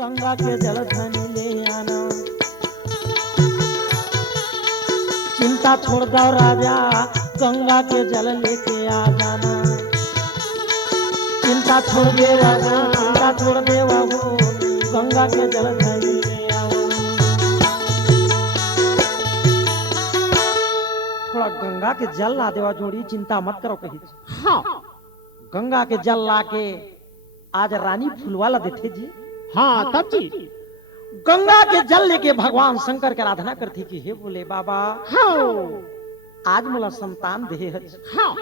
गंगा के जल धनी ले आना। चिंता छोड़ दो राजा, गंगा के जल लेके आ जाना। चिंता छोड़ दे राजा, चिंता छोड़ दे बाबू, गंगा के जल धनी ले आओ। थोड़ा गंगा के जल ला देवा जोड़ी, चिंता मत करो कहीं। हाँ गंगा के जल लाके आज रानी फुलवाला देते जी। हाँ तब जी गंगा के जल लेके भगवान शंकर के आराधना करती कि हे बोले बाबा, हाँ आज मोला संतान दे हज। हाँ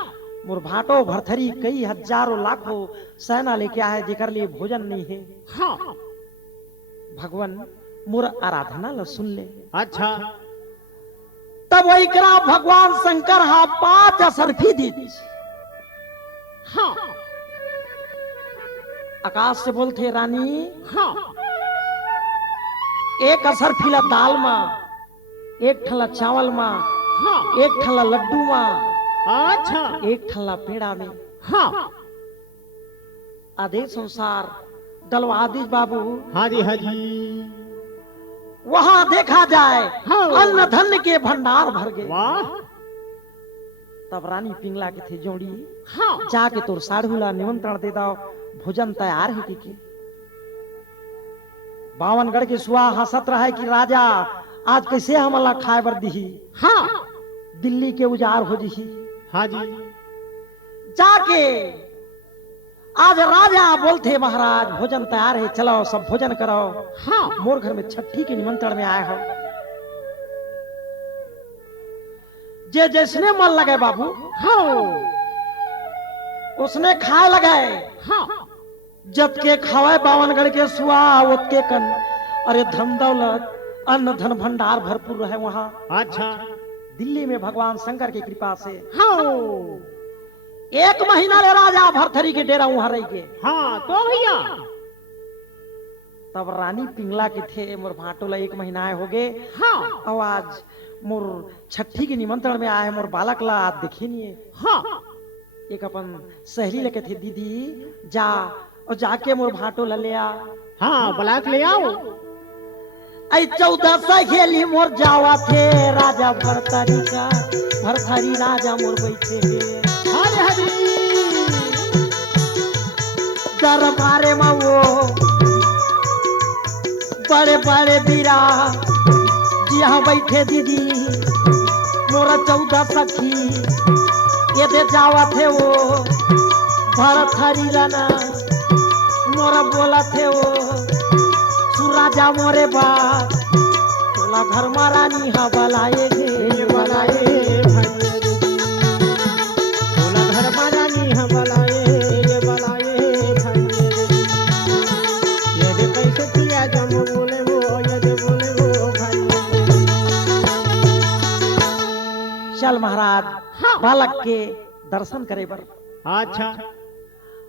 मोर भाटो भरथरी कई हजारों लाखों सेना लेके आए, जेकर लिए भोजन नहीं है। हाँ भगवान मोर आराधना ल सुन ले। अच्छा तब वही करा भगवान शंकर हा 5 असरफी दी। हाँ आकाश से बोलते रानी, हाँ एक असरफीला दाल मां, एक ठला चावल मां, हाँ एक ठला लड्डू मां, अच्छा एक ठला पेड़ा में। हाँ आदेश अनुसार डलवा आदेश बाबू, हाँ जी हाँ जी वहां देखा जाए हाँ। अन्न धन के भंडार भर गए। वाह तब रानी पिंगला के थे जोड़ी, हाँ जाके तोर साढ़ूला निमंत्रण दे दो, भोजन तैयार है की। बावनगढ़ के सुहा हंसत रहे कि राजा आज कैसे हमला खाए बर दी, हाँ दिल्ली के उजाड़ हो जी। हाँ जी जाके आज राजा बोलते महाराज भोजन तैयार है, चलो सब भोजन करो। हाँ मोर घर में छठी के निमंत्रण में आए हो। जे जैसने मन लगे बाबू हाँ उसने खाए लगे। हाँ जब के खावे बावनगढ़ के सुआ उतके कन, अरे धन दौलत अन्न धन भंडार भरपूर रहे वहां। अच्छा दिल्ली में भगवान शंकर की कृपा से हाँ 1 महीना ले राजा भरथरी के डेरा वहां रह गए। हाँ तो भैया तब रानी पिंगला के थे मोर भाटोला 1 महीना आए हो गए। हाँ और आज मोर छठी के निमंत्रण में आए, मोर बालक ला आज देखे नहीं है। हाँ एक अपन सहेली लेके थे, दीदी जा और जाके मोर भाटोला ले आ। हाँ ब्लैक ले आओ। आई 14 सहेली मोर जावा थे राजा भरथरी का, भरथरी राजा मोर बैठे है। हरे हरे दरबारे में वो बड़े बड़े बीरा जी यहाँ बैठे दीदी मोरा 14 सखी ये दे जावा थे वो भरथरी राना मोरा बोला थे वो सुराजा मोरे बाप तोला घर में रानी हा बलाए गे बलाए भाई बोला घर बनानी है बलाए ये बलाए भाई ये दे कैसे किया जम बोले वो ये दे बोले वो भाई। चल महाराज हाँ। बालक के दर्शन करे बर। अच्छा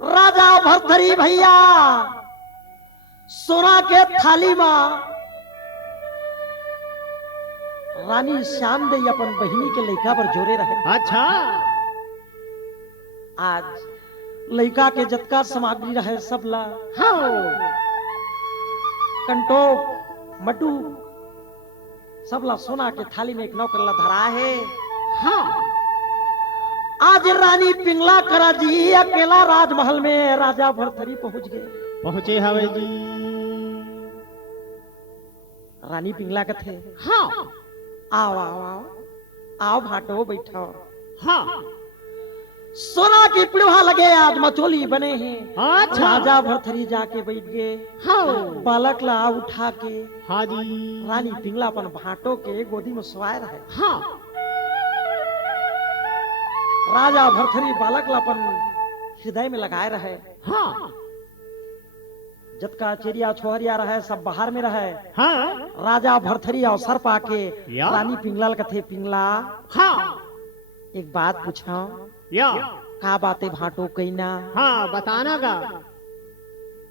राजा भरथरी भैया सोना के थाली में रानी श्याम दे अपन बहिनी के लड़का पर जोरे रहे। अच्छा आज लड़का के जतका सामग्री रहे सब ला हाँ कंटो मटू सब ला सोना के थाली में एक नौकर ला धरा है। हाँ आज रानी पिंगला करा जी अकेला राजमहल में राजा भरथरी पहुंच गए। पहुंचे हवे जी। रानी पिंगला के थे, हाँ आओ आओ आओ आओ भाटो बैठो। हाँ सोना की पिड़वा लगे आज मचोली बने हैं। अच्छा राजा भरथरी जाके बैठ गए। हाँ बालक ला उठा के हाँ जी रानी पिंगला अपन भाटो के गोदी में सोआए रहे। हाँ राजा भरथरी बालक ला अपन हृदय में लगाए रहे। हाँ जतका चिड़िया छोहरिया रहे सब बाहर में रहे। हाँ राजा भरथरी अवसर पाके या। रानी पिंगला कथे पिंगला हाँ एक बात पूछा, या का बातें भाटो कहना। हाँ बताना का।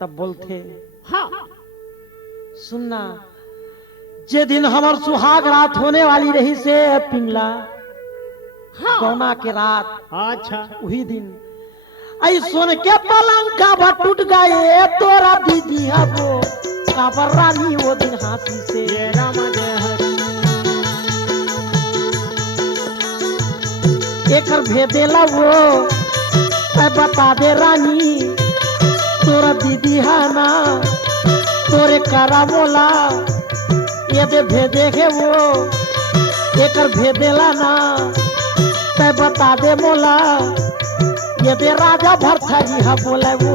तब बोलते हाँ सुनना, जे दिन हमार सुहाग रात होने वाली रही से पिंगला हाँ कौना के रात अच्छा वही दिन आई सोन के पलंग का टूट गए तोरा दीदी हबो काबर रानी वो दिन हाथी से। ये राम जय हरि। एकर भेदेला वो तै बता दे रानी तोरा दीदी है ना तोरे करा मोला ये दे भेदे के वो एकर भेदेला ना तै बता दे मोला ये दे राजा भरथरी हा बोले वो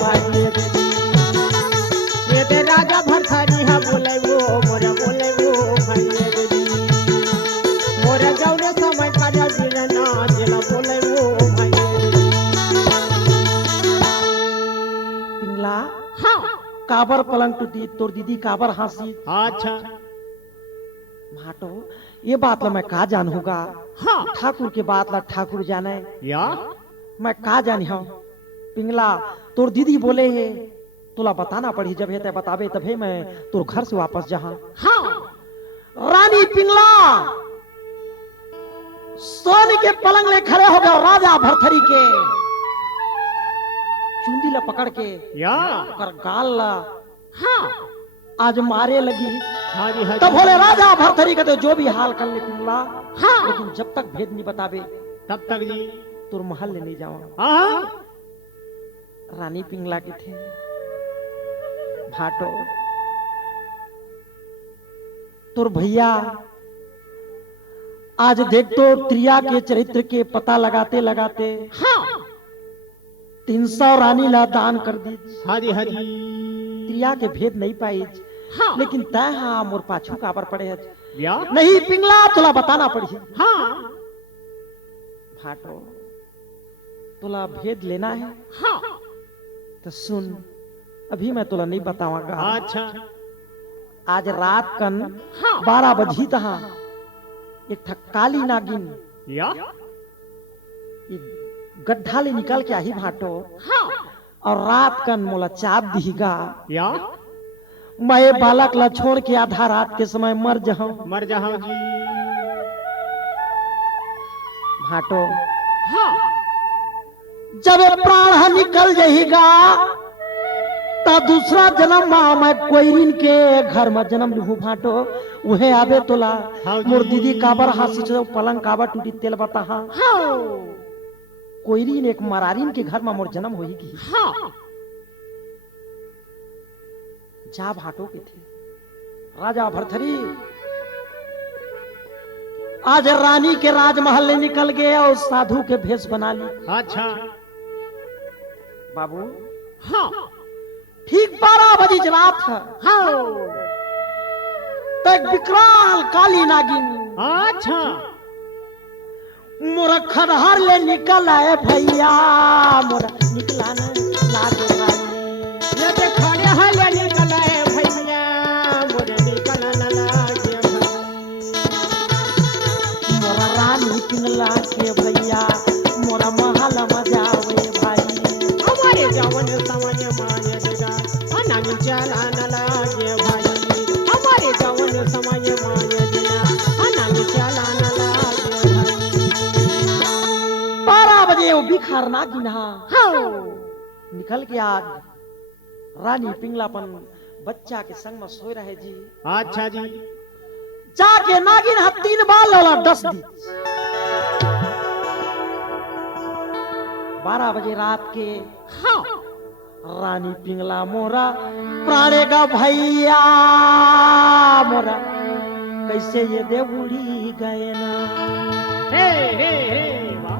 भाई ये दे राजा भरथरी हा बोले वो मोरा बोले वो भाई मोरा जौने समय काजा दिलना दिला बोले वो भाई। पिंगला हाँ काबर पलंग टूटी तोर दीदी काबर हंसी। अच्छा माटो ये बात ला मैं का जान होगा। हाँ ठाकुर के बात ला ठाकुर जाने या मैं का जानी हूँ। पिंगला तोर दीदी बोले है तुला बताना पड़ी जब है ते बताबे तभी मैं तोर घर से वापस जहाँ। हाँ रानी पिंगला सोने के पलंग ले खड़े हो गए राजा भरथरी के चुंदी ला पकड़ के या कर गाल ला हाँ आज मारे लगी। हाँ जी हाँ तब जी। बोले राजा भरथरी का तो जो भी हाल कर ले पिंगला हाँ लेकिन जब तक भेद नहीं बताबे तब तक जी। तुर महल ले नहीं जाओ। हाँ रानी पिंगला के थे भाटो तुर भैया आज देख तो त्रिया के चरित्र के पता लगाते लगाते हाँ 300 रानी ला दान कर दी। हाँ जी हाँ जी। त्रिया के भेद नहीं पाई हाँ लेकिन तय हाँ मोर पाछू काबर पड़े है। या नहीं पिंगला तुला बताना पड़ी। हाँ भाटो तुला भेद लेना है हाँ तो सुन अभी मैं तुला नहीं बताऊंगा। अच्छा आज रात कन हाँ 12 बजी तहा एक ठक काली नागिन या एक गड्ढा ले निकल के आई भाटो हाँ और रात कन मोला चाप दीगा। या मैं बालक ला छोड़ के आधा रात के समय मर जाऊं। मर जाओ जी। भाटो हाँ जब ये प्राण निकल जाएगा तो दूसरा जन्म माँ मैं कोयरीन के घर में जन्म लूँ। भाटो उहे आवे तोला हाँ जी। मोर दीदी काबर हासी छो पलंग काबर टूटी तेल बता हाँ हाँ कोयरीन एक मरारीन के घर में मोर जन्म होगी। हाँ जा भाटो के थे राजा भरथरी आज रानी के राजमहल ले निकल गए और साधु के भेष बना ली। अच्छा बाबू हाँ ठीक 12 बजे रात है हाँ तो एक विकराल काली नागिन अच्छा मोरा खदहर ले निकल आए भैया मोरा निकला न लागे भाई ये ते खड़े हले निकल आए भैया मोरे निकल न लागे भाई। मोरा रानी पिंगला के भैया मोरा महल मजावे भाई। हमारे जवन समझ माय देगा अनानी चला न लागे भाई। हमारे जवन समझ माय देगा अनानी चला न लागे भाई। 12 बजे वो बिखार नागिन हाँ निकल के आज रानी पिंगलापन बच्चा के संग में सोए रहे जी। अच्छा जी जाके नागिन हाथ 3 बार लला 10 दी। 12 बजे रात के हाँ रानी पिंगला मोरा प्राणेगा भैया मोरा कैसे ये दे बुढ़ी गए ना हे वाह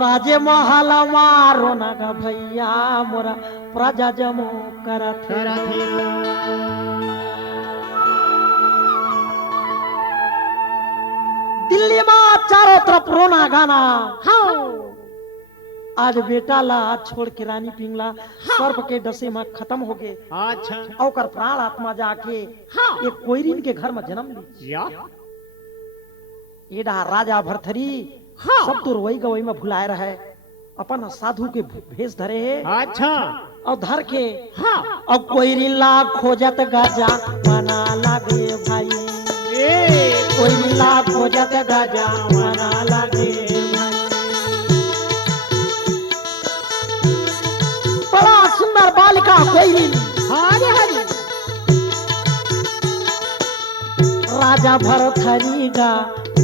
राजे महल मारो ना गा भैया मोरा प्रजा जमो करत है। करा थे दिल्ली में चारों तरफ रोना गाना हाँ आज बेटा ला छोड़ के रानी पिंगला सर्प के डसे में खत्म हो गए। अच्छा और प्राण आत्मा जाके हाँ एक कोयरीन के घर में जन्म ली। या एडा राजा भरथरी हाँ सब तो रोई गवई में भुलाए रहे अपन साधु के भेष धरे है अच्छा और धर के हाँ और कोयरीन ला खोजत गजा मना लागे भाई। कोयरीन ला खोजत गजा मना लागे भाई। बड़ा सुंदर बालिका कोइरिन हाँ रे हाँ जी राजा भरथरी का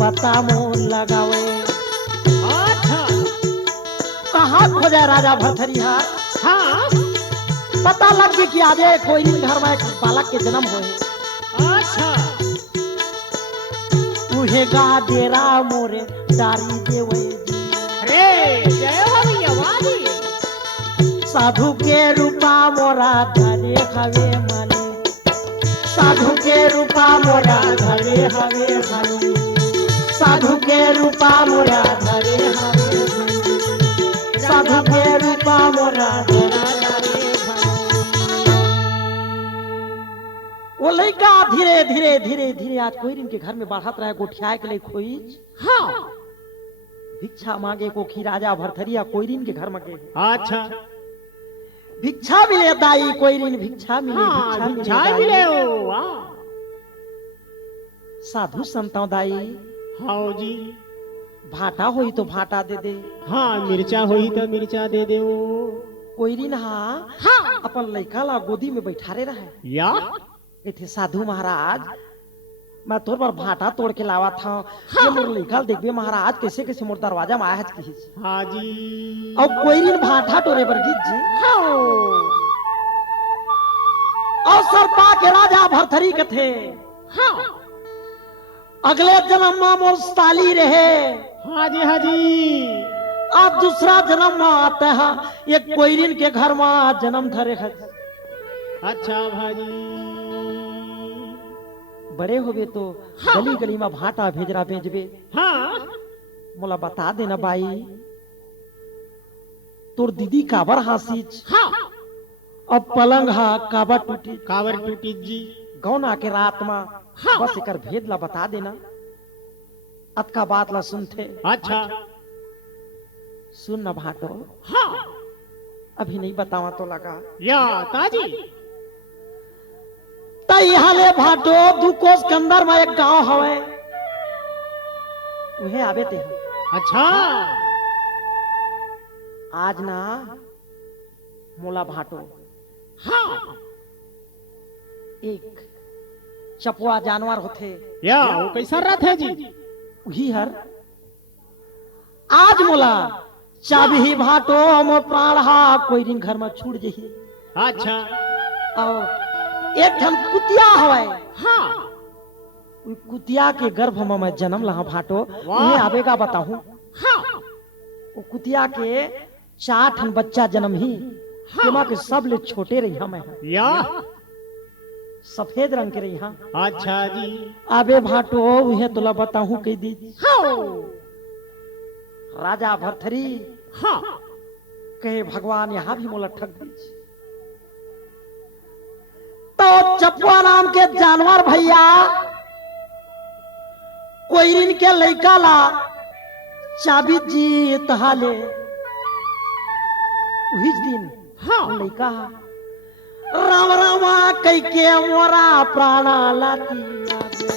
पता मोल लगावे अच्छा कहाँ खोजा राजा भरथरी हा हाँ पता लग गया कि आज कोइरिन घर में एक बालक के जन्म होए अच्छा उहे गा डेरा मोरे डारी देवे जी अरे जय हो भैया वाह जी साधु के रूपा मोरा धरे हवे माले साधु के रूपा मोरा धरे हवे माले साधु के रूपा मोरा धरे हवे माले साधु के रूपा मोरा धरे वो लड़का धीरे धीरे धीरे धीरे आज कोइरिन के घर में बढ़त रहे गोठिया के लिए खोइच हाँ भिक्षा मांगे को खी राजा भरथरिया कोइरिन के घर में गए अच्छा भिक्षा मिले दाई कोइरिन भिक्षा मिले हाँ भिक्षा चाय मिले मिले दाई। हो वाह साधु संतों दाई हाँ जी भाटा होई तो भाटा दे दे हाँ मिर्चा होई तो मिर्चा दे दे वो कोइरिन हाँ अपन लड़का ला गोदी में बैठारे रहे या थे साधु महाराज मैं तोर पर भाटा तोड़ के लावा था ये मोर लड़का देखबे महाराज कैसे कैसे मोर दरवाजा में आया है कही हाँ जी और कोइरिन भाटा टोरे पर गिज जी और सरपा के राजा भरथरी के थे हाँ अगले जन्म में मोर साली रहे हाँ जी अब दूसरा जन्म में आता है ये कोइरिन के घर में जन्म धरे है अच्छा भाजी बड़े होवे तो गली गली में भाटा भेजरा भेजबे हाँ मोला बता देना बाई तोर दीदी काबर हासीच हाँ अब पलंग हा काबर टूटी कावर टूटी जी गौना के रात में बस एकर भेद ला बता देना अतका बात ला सुनते अच्छा सुन न भाटो हाँ अभी नहीं बतावा तो लगा या ताजी तई हाले भाटो दू कोस के अंदर में एक गांव हवे उहे आवे ते हम। अच्छा आज ना मोला भाटो हाँ एक चपुआ जानवर होते या वो कैसा रथ है जी वही हर आज मोला चाबी ही भाटो मोर प्राण हा कोई दिन घर में छूट जही अच्छा और एक ठन कुतिया हवे हाँ उ कुतिया के गर्भ में मैं जन्म लहा भाटो वाह। उन्हें आवेगा बताहूं हाँ वो कुतिया के 4 ठन बच्चा जन्म ही केमा के सब ले छोटे रही मैं या सफेद रंग के रही अच्छा जी आबे भाटो उहे तोला बताहूं कह दी हाँ राजा भरथरी हाँ कहे भगवान यहाँ भी मोला ठग दी तो चपुआ नाम के जानवर भैया कोइरिन के लइका ला चाबी जीत हाले उही दिन हाँ लइका राम रामा कई के मोरा प्राणा लाती आगे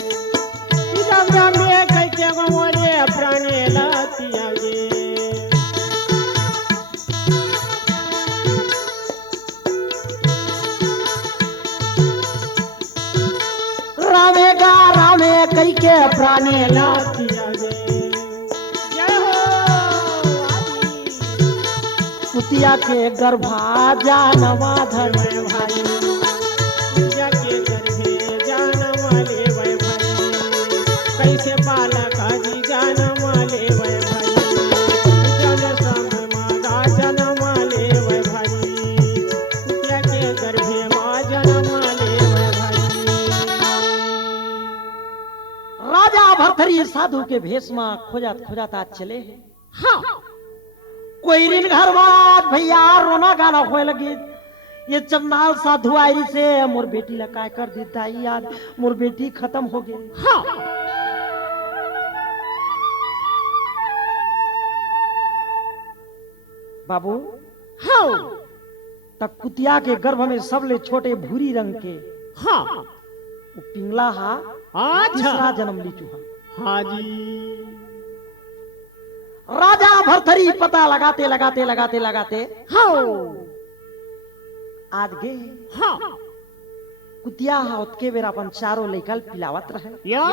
राम राम रे कैसे मोरे प्राणे लाती आगे रामेगा रामे कई के प्राणे लाती आगे जय हो कुतिया के गर्भा जानवा धर भाई जाके गर्भे जान वाले वै भाई कैसे बालक जी जान वाले वै भाई जन समय मागा जन वाले वै भाई जाके गर्भे माँ जन वाले वै भाई राजा भरथरी साधु के भेष में खोजत खोजत आज चले हैं हाँ कोइरिन घर बात भैया रोना गाना होए लगी ये चंदाल साधु आई से मोर बेटी ला काय कर देता याद मोर बेटी खत्म हो गई हाँ बाबू हाँ तक कुतिया के गर्भ में सबले छोटे भूरी रंग के हाँ वो पिंगला हा अच्छा तीसरा जन्म ली चुहा हाँ जी राजा भरथरी पता लगाते लगाते लगाते लगाते हाँ आज गे हाँ कुतिया हाथ के बेर अपन चारों लेकल पिलावत रहे या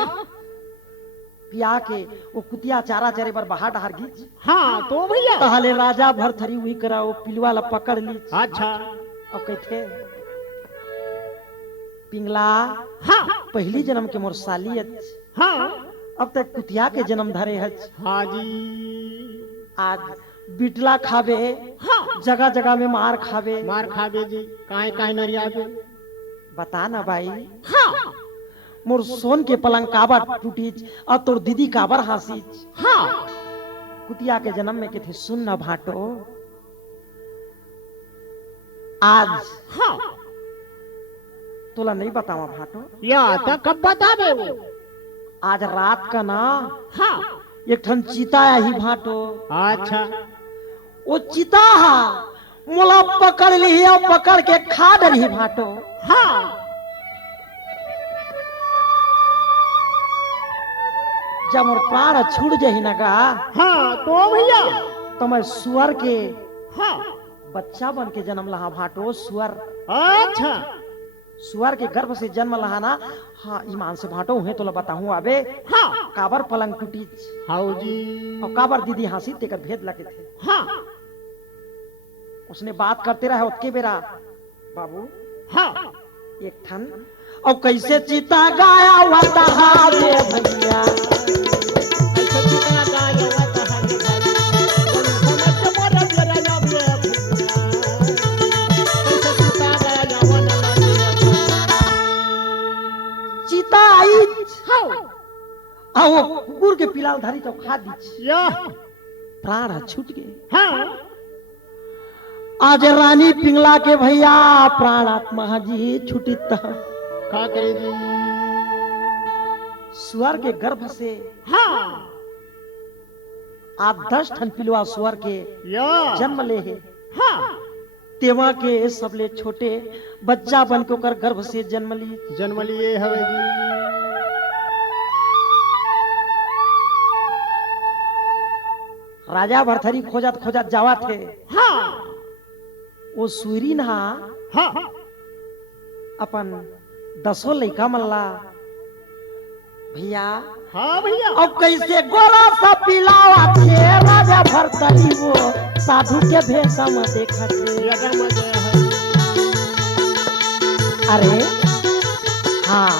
पिया के वो कुतिया चारा चरे पर बाहर डहार गीच हाँ तो भैया तहले राजा भरथरी हुई करा वो पिलवा ला पकड़ ली अच्छा और कहते पिंगला हाँ पहली जन्म के मोर साली हच हाँ अब तक कुतिया के जन्म धरे हच हाँ जी आज बिटला खावे हाँ जगह जगह में मार खावे मार खाबे जी काहे काहे नरिया पे बता ना भाई हाँ मोर सोन के पलंग काबर टूटी और तोर दीदी काबर हंसी हाँ कुतिया के जन्म में के थे सुन न भाटो आज हाँ तोला नहीं बतावा भाटो या तो कब बताबे वो आज रात का ना हाँ एक ठन चीता आई भाटो अच्छा वो चीता हा मोला पकड़ ली और पकड़ के खा डरी भाटो हाँ जब मोर प्राण छूट जही ना का हाँ तो भैया तो मैं सुअर के हाँ बच्चा बन के जन्म लहा भाटो सुअर अच्छा सुअर के गर्भ से जन्म लहा ना हाँ ईमान से भाटो हुए तो बताऊं आबे हाँ काबर पलंग टूटी हाउ जी और काबर दीदी हंसी तेकर भेद लगे थे हाँ उसने बात करते रहे उसके बेरा बाबू हाँ एक ठन और कैसे चीता गाया हुआ दहाड़े भैया ऐसे कितना गाय हुआ तो है ये भाई तुम समझ मोरा जरा ना ये भैया ऐसे कितना गाय हुआ ना लगे चीता आई हाउ आ वो कुकुर के पिलाल धरी तो खा दी या प्राण छूट गए हाँ आज रानी पिंगला के भैया प्राण आत्मा जी छुटी का करे जी सुअर के गर्भ से हाँ आज 10 ठन पिलवा सुअर के या जन्म ले है हाँ तेवा के सबले छोटे बच्चा बन के ओकर गर्भ से जन्म ली जन्म लिए हवे जी राजा भरथरी खोजत खोजत जावा थे हाँ वो सुरी नहा हाँ अपन 10 लड़का मल्ला भैया हाँ भैया अब कैसे गोरा सा पिलावा थे राजा भरतरी वो साधु के भेष में देखा थे ये रम जय है अरे हाँ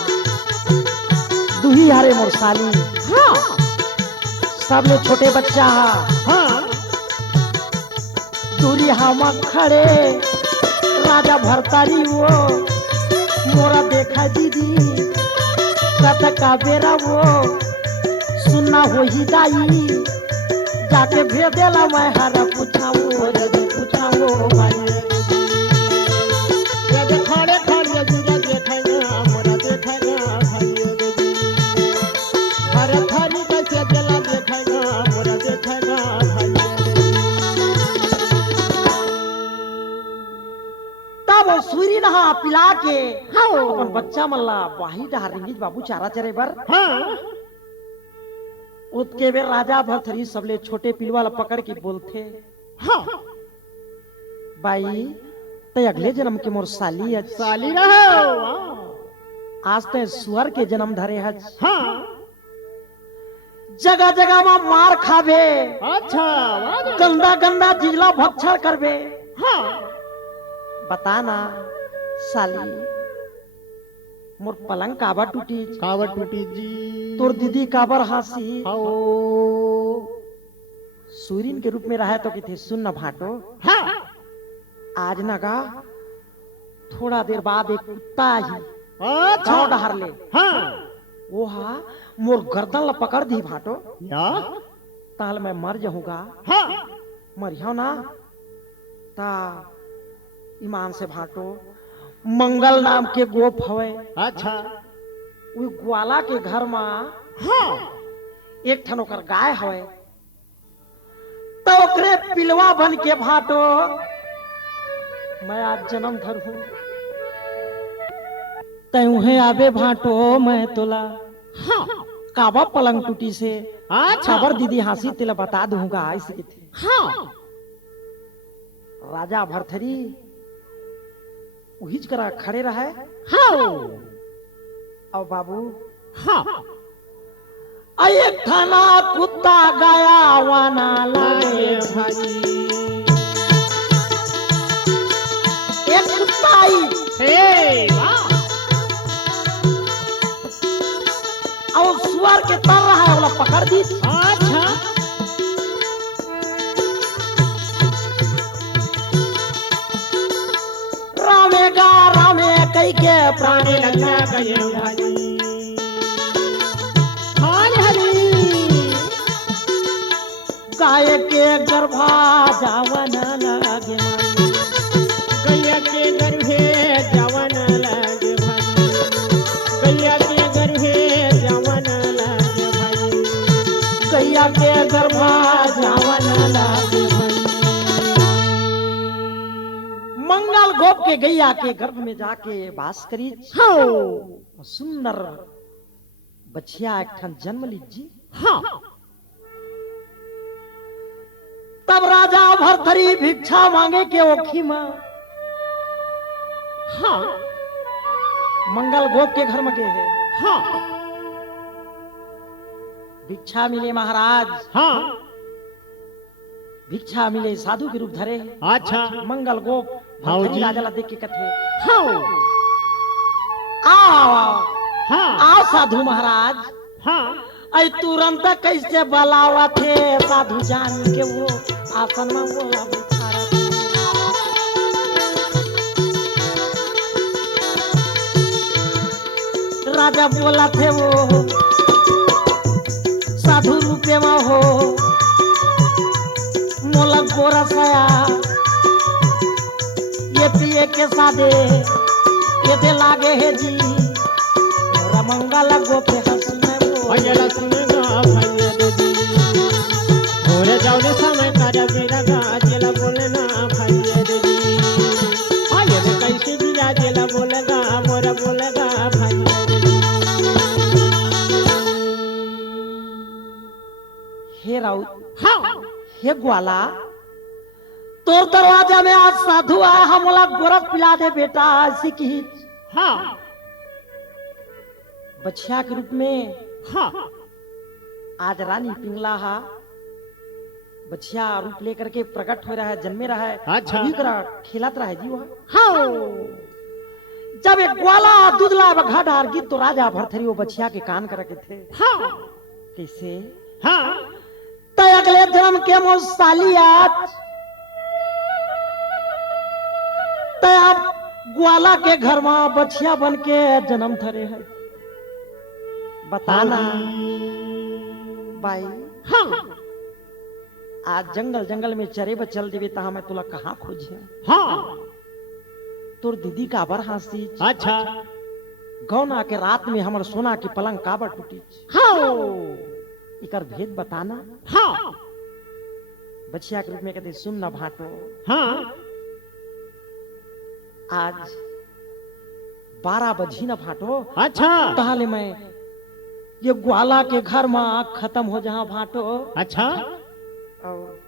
दुही हरे मोर साली हाँ सबले छोटे बच्चा हा हाँ दूरी हम खड़े राजा भरतारी वो मोरा देखा दीदी कत का बेरा वो सुनना हो ही दाई जाके भेदेला मैं हरा पूछाओ पूछाओ भाई ये जे खड़े खड़े जुरा देखेगा मोरा देखेगा भाई रे जी हर थारी का से जला देखेगा मोरा देखेगा भाई तब वो सूरी नहा पिला के हाँ अपन बच्चा मल्ला वाही डहार रिंगीज बाबू चारा चरे बर हाँ उसके बेर राजा भरथरी सबले छोटे पिलवा ला पकड़ के बोलते हाँ बाई ते अगले जन्म के मोर साली है साली रहो आज ते सुअर के जन्म धरे है हाँ जगह जगह में मार खावे अच्छा वाह गंदा गंदा जिजला भक्षण करवे हाँ बताना साली मोर पलंग काबर टूटी कावट टूटी जी तोर दीदी काबर हंसी हाउ सूरीन के रूप में रहा तो किथे सुन न भाटो हाँ आज ना का थोड़ा देर बाद एक कुत्ता आई अच्छा गाँव डहार ले हाँ वो हा मोर गर्दन ला पकड़ दी भाटो या ताल मैं मर जाऊंगा हाँ मरियो ना ता ईमान से भाटो मंगल नाम के गोप हवे अच्छा उ ग्वाला के घर में हाँ एक ठन ओकर गाय हवे तो ओकरे पिलवा बन के भाटो मैं आज जन्म धर हूं तय आबे भाटो मैं तोला हाँ काबा पलंग टूटी से अच्छा खबर दीदी हंसी तेला बता दूंगा ऐसे के थे हाँ राजा भरथरी उहिज करा खड़े रहा है। हाँ और बाबू हाँ एक थाना कुत्ता गाया वाना लागे लागे भाई एक कुत्ता आई हे वाह और सुअर के तर रहा है, बोला पकड़ दी। अच्छा रामेगा रामे कई के प्राणी प्राणी लगा लगा गए भाई हरि हरि गाय के गर्भा जावन लागे माई। गैया के गर्भे जवन लगे भाई गैया के गर्भे जवन लगे भाई गैया के गर्भा जावन लागे माई। मंगल गोप के गैया के गर्भ में जाके वास करी। हाँ सुंदर बछिया एक ठन जन्म लीजी। हाँ तब राजा भरथरी भिक्षा मांगे के ओखी मां हाँ मंगल गोप के घर में गए है। हाँ भिक्षा मिले महाराज, हाँ भिक्षा मिले साधु के रूप धरे। अच्छा मंगल गोप हाँ भरथरी जी। राजा ला देख के कथे हाँ आओ आओ हाँ आओ साधु महाराज। हाँ ऐ तुरंत कैसे बलावा थे साधु जान के वो आसन में बोला बिचारा। राजा बोला थे वो साधु रूपे में हो मोला गोरा साया ये पिए के सादे ये दे लागे है जी मोरा मंगल गोपे हंसने वो अजला सुनगा भाई दीदी भोरे जाओ समय कर मेरा गाजला बोलना भाई दीदी आये ने कैसे दिया जला बोलेगा मोरा बोलेगा भाई दीदी हे राउत हाँ हे ग्वाला तोर दरवाजा में आज साधु आया हम मोला गोरख पिला दे बेटा ऐसी की हाँ बछिया के रूप में हाँ आज रानी पिंगला हा बछिया रूप लेकर के प्रकट हो रहा है, जन्मे रहा है। अच्छा। अभी करा खेलत रहा है जी वहाँ। हाँ जब एक ग्वाला दूधला बघा डार गिर तो राजा भरथरी वो बछिया के कान कर के थे। हाँ कैसे हाँ तय अगले जन्म के मोर साली आज तय आप ग्वाला के घर में बछिया बन के जन्म धरे है। बताना भाई हाँ आज जंगल जंगल में चरे ब चल देवे ता मैं तुला कहाँ खोजे। हाँ तोर दीदी का बर हंसी अच्छा गौना के रात में हमर सोना की पलंग काबर टूटी। हाँ इकर भेद बताना। हाँ बछिया के रूप में कहते सुन न भाटो हाँ आज 12 बजी न भाटो अच्छा ताले मैं ये ग्वाला के घर में खत्म हो जहां भाटो। अच्छा और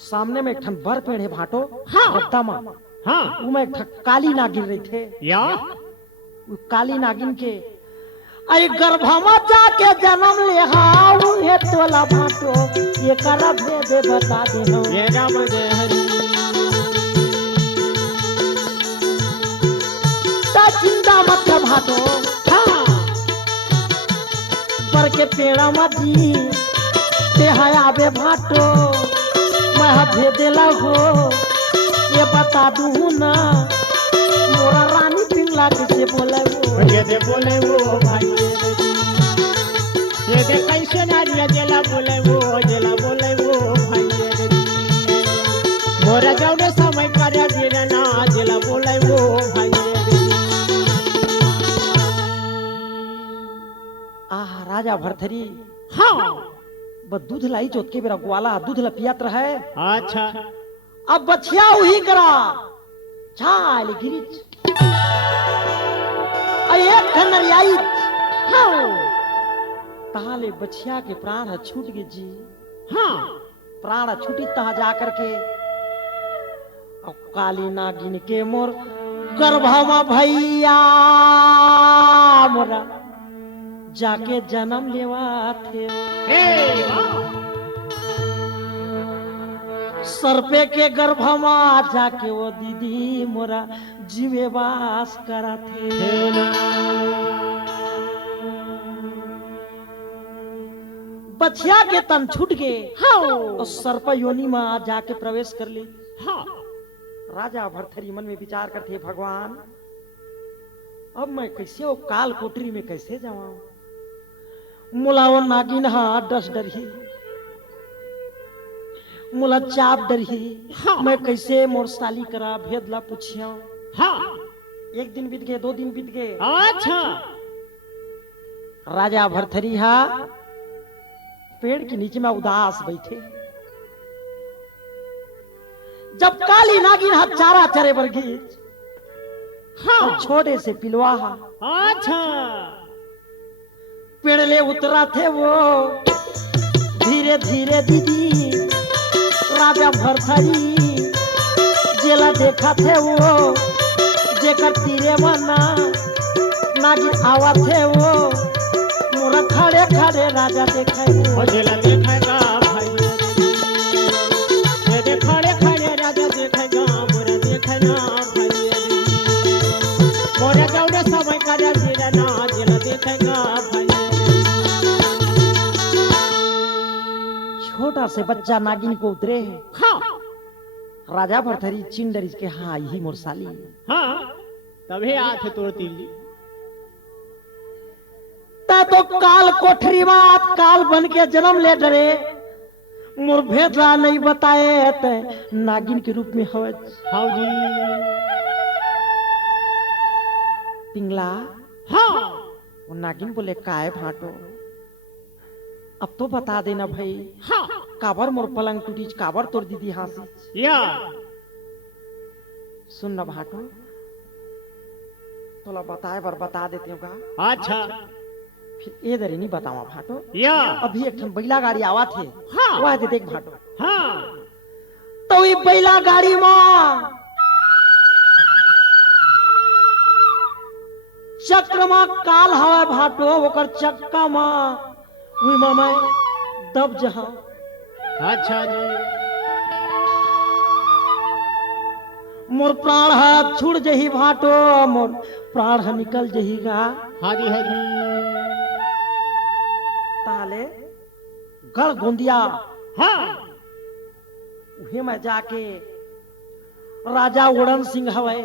सामने में एक ठन बर पेड़ है भाटो। हाँ। गद्दा में हाँ वो में एक ठन काली नागिन रही थे। या वो काली नागिन के आई गर्भमा जाके जन्म ले हाउ हे तोला भाटो ये करा भेद बता दे हम। ये राम जय हरि ता चिंता मत कर भाटो हाँ पर के पेड़ा मती ते हयाबे भाटो मैं भेदेला हो ये बता दूं ना मोरा रानी पिंगला किसे बोले वो। ये दे बोले वो भाई ये दे कैसे नारिया जला बोले वो भाई मोरा जाओ समय करे बिरना जला बोले वो भाई आह राजा भरथरी हाँ ब दूध लाई चोत के बेरा ग्वाला दूध ला पियात रहा है। अच्छा अब बछिया वही करा चाल गिरी एक खनरियाई हाँ ताले बछिया के प्राण छूट गए जी। हाँ प्राण छूटी तहा जा करके और काली नागिन के मोर गर्भमा भैया मोरा जाके जन्म लेवा थे सर्पे के गर्भमा जाके वो दीदी मोरा जीवे वास करा थे बछिया के तन छूट गए और सर्प योनि में जाके प्रवेश कर ली राजा भरथरी मन में विचार करते भगवान अब मैं कैसे वो काल कोठरी में कैसे जाऊं मुलाओ नागिन हा डस डरही मुला चाप डरही मैं कैसे मोर साली करा भेदला पूछिया एक दिन बीत गए 2 दिन बीत गए अच्छा राजा भरथरी हा पेड़ के नीचे में उदास बैठे जब काली नागिन हा चारा चरे बरगीच और छोटे से पिलवा हा अच्छा पेड़ ले उतरा थे वो धीरे धीरे दीदी राजा भरथरी जेला देखा थे वो जेकर तीरे मना नागिन आवा थे वो मोरा खड़े खड़े राजा देखे जेला देखेगा भाई मेरे खड़े खड़े राजा देखेगा मोरा देखेगा भाई मोरा दौड़े समय का जेला ना जेला देखेगा भाई छोटा से बच्चा नागिन को उतरे राजा भरथरी चिन डरिस के हाँ यही मोर साली तभी हाथ तोड़ती ली तो काल कोठरी बात काल बन के जन्म ले डरे मोर भेदला नहीं बताए ते नागिन के रूप में हवे हाँ जी पिंगला वो नागिन बोले काय भाटो अब तो बता देना भाई काबर मोर पलंग टूटी काबर तोड़ दीदी हासी या सुन न भाटो तोला बताए बर बता देती हूँ का अच्छा फिर ये दरी नहीं बतावा भाटो या अभी एक ठन बैला गाड़ी आवा थे वह दे देख भाटो हाँ तो ये बैला गाड़ी माँ चक्र माँ काल हवा भाटो ओकर चक्का माँ वही माँ मैं दब जहा अच्छा जी मोर प्राण हाथ छुड़ जही भाटो मोर प्राण हा निकल जहीगा हाँ जी ताले गढ़ गोंदिया हाँ उहे में जाके राजा उड़न सिंह हवे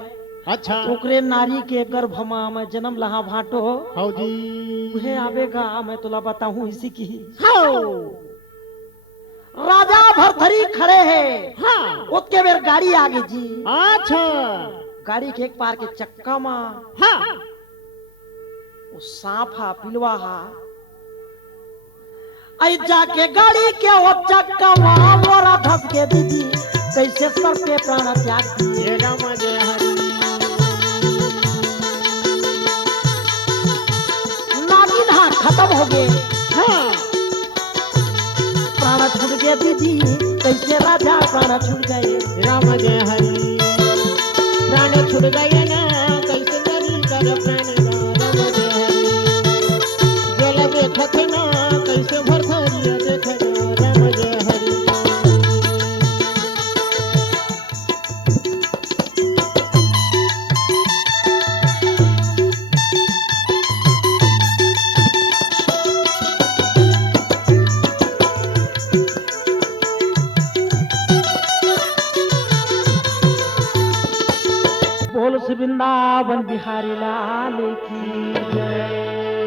अच्छा ओकरे नारी के गर्भमा में जन्म लहा भाटो हाँ जी उहे आवेगा मैं तुला बताऊं इसी की हाँ राजा भरथरी खड़े है हाँ उसके बेर गाड़ी आगे जी अच्छा गाड़ी के एक पार के चक्का मा हाँ वो सांप हा पिलवा हा आई जाके गाड़ी के वो चक्का मा मोरा धस के दीदी कैसे सर पे प्राण त्याग दिए ये राम जय हरि नागिन हा खत्म हो गए हाँ प्राण छूट गए दीदी कैसे राजा प्राण छूट गए राम जय हरि प्राण छूट गए ना कैसे नरी कर प्राण राम जय हरि जेल देखत ना कैसे भरथरी देखत राम जय हरि बोल वृंदावन बिहारी लाल की जय।